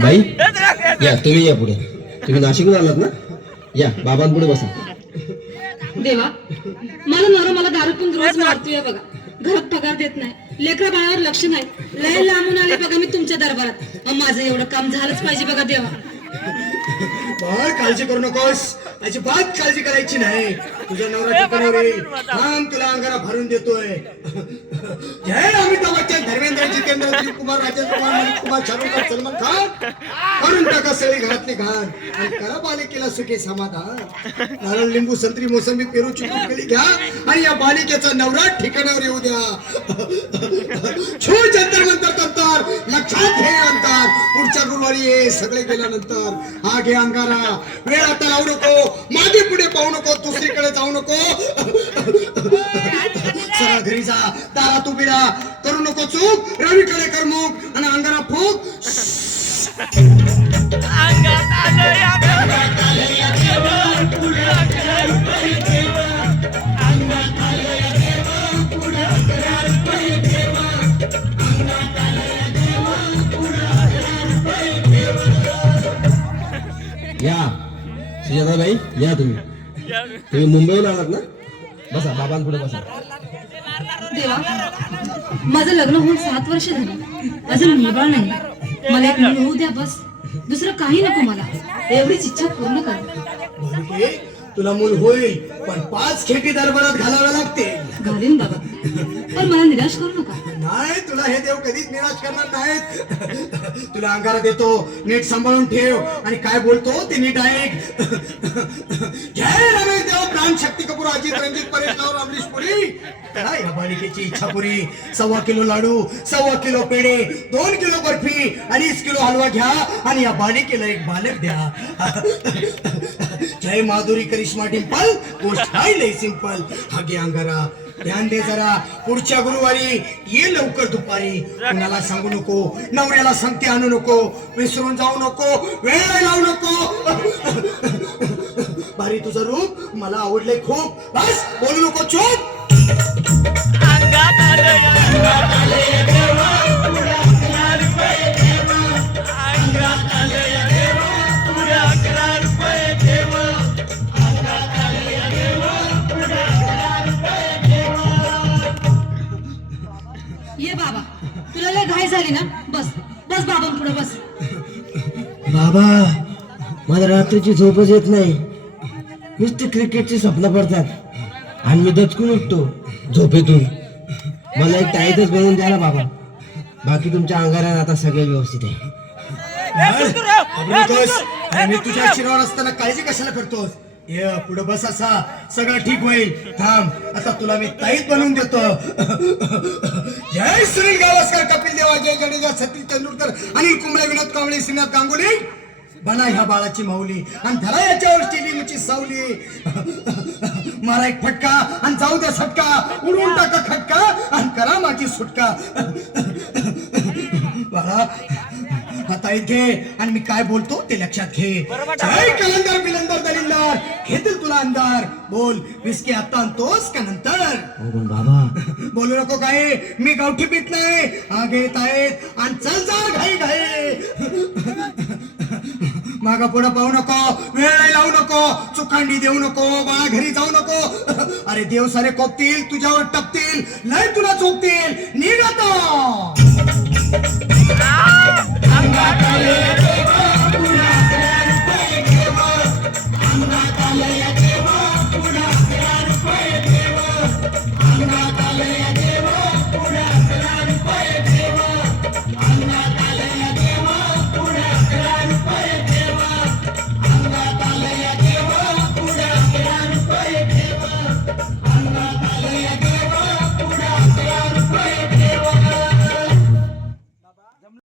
बाई या तुम्ही या पुढे. तुम्ही नाशिकहून आलात ना? या बाबांपुढे बसा. देवा, मला नवरा मला दारू पिऊन रोज मारतोय बघा. घरात पगार देत नाही, लेकरा बाळावर लक्ष नाही. लय लांबून आले बघा मी तुमच्या दरबारात. माझं एवढं काम झालंच पाहिजे बघा देवा. बाळ काळजी करू नकोस, अजिबात काळजी करायची नाही. तुझ्या नवरा ठिकाणावर येईल. थांब, तुला अंगारा भरून देतोय. जय अमिताभ बच्चन, धर्मेंद्र, जितेंद्र, दिलीप कुमार, राजेंद्र कुमार, मलिक कुमार, शाहरुख खान, सलमान खान करून टाका सगळी घरातली घाण आणि करा बालिकेला सुखी समाधान. नारळ, लिंबू, संत्री, मोसंबी, पेरू, चिकू केळी घ्या आणि या बालिकेचा नवरा ठिकाणावर येऊ द्या. छू जंतर मंतर तंतर, लक्षात घे अंतर. पुढच्या गुरुवारी ये सगळे गेल्यानंतर. हा घे अंगारा. वेळ आता लावू नको, मागे पुढे पाहू नको, दुसरीकडे जाऊ नको. सरळ घरी जा, दारात उभी राहा. करू नको चूक, रवीकडे कर मुख आणि अंगारा फूक. या सुजाताबाई, या तुम्ही मुंबईहून आलात ना? बसा बाबांपुढे बसा. देवा, माझं लग्न होऊन 7 वर्ष झाली, अजून मुलबाळ नाही. मला एक मुल होऊ द्या बस. दुसरं काही नको मला. एवढीच इच्छा पूर्ण कर. तुला मूल होईल, पण 5 खेटी दरबारात घालाव्या लागते. घालीन बाबा, पण मला निराश करू नका. नाही, तुला हे देव कधीच निराश करणार नाहीत. तुला अंगारा देतो, नीट सांभाळून ठेव आणि काय बोलतो ते नीट ऐक. जय रमेश देव, प्राण, शक्ती कपूर, अजित, रणजित, परेश राव, अमरीश पुरी. काय या बालिकेची इच्छा पुरी. 1.25 किलो लाडू, 1.25 किलो पेढे, 2 किलो बर्फी, 2.5 किलो हलवा घ्या आणि या बालिकेला एक बालक द्या. जय माधुरी, करिश्मा, डिंपल, गोष्ट काय लय सिंपल. हा घे अंगारा. ध्यान दे जरा, पुढच्या गुरुवारी ये लवकर दुपारी. कुणाला सांगू नको, नवऱ्याला संगती आणू नको, विसरून जाऊ नको, वेळ लावू नको. भारी तुझं रूप मला आवडलंय खूप. बस बोलू नको, चूप. ये बाबा, तुला लय घाई झाली ना? बस बस बाबा पुढे बस. बाबा, मला रात्रीची झोपच येत नाही. नुसते क्रिकेटची स्वप्न पडतात आणि मी दचकून उठतो झोपेतून. मला एक टाईटच बनवून द्या ना बाबा. बाकी तुमच्या अंगारात आता सगळे व्यवस्थित आहे. मी तुझ्या शिरावर असताना काळजी कशाला करतोस? ये पुढे बस, असा सगळं ठीक होईल. थांब, आता तुला मी ताईत बनवून देतो. जय सुनील गावस्कर, कपिल देव, अजय जडेजा, सतीश तेंडुलकर, अनिल कुंबळे, विनोद कांबळे, श्रीनाथ गांगुली. बना ह्या बाळाची माऊली आणि धरा याच्यावर स्टेडियमची सावली. मारा एक फटका आणि जाऊ द्या सटका. उडवून टाका खटका आणि करा माझी सुटका. बाळा, आता घे आणि मी काय बोलतो ते लक्षात घे. जय कलंदर, बिलंदर, दलिंदर, घेतील तुला अंधार. बोल, विस्की आता आणतोस का नंतर? बाबा बोलू नको काय, मी गावठी पीत नाही. हा घेत आहेत आणि चल जा घाई घाई. मागा पुढे पाहू नको, वेळ लावू नको, चुकांडी देऊ नको, बाळा घरी जाऊ नको. अरे देव सारे कोपतील, तुझ्यावर टपतील, लय तुला चोपतील.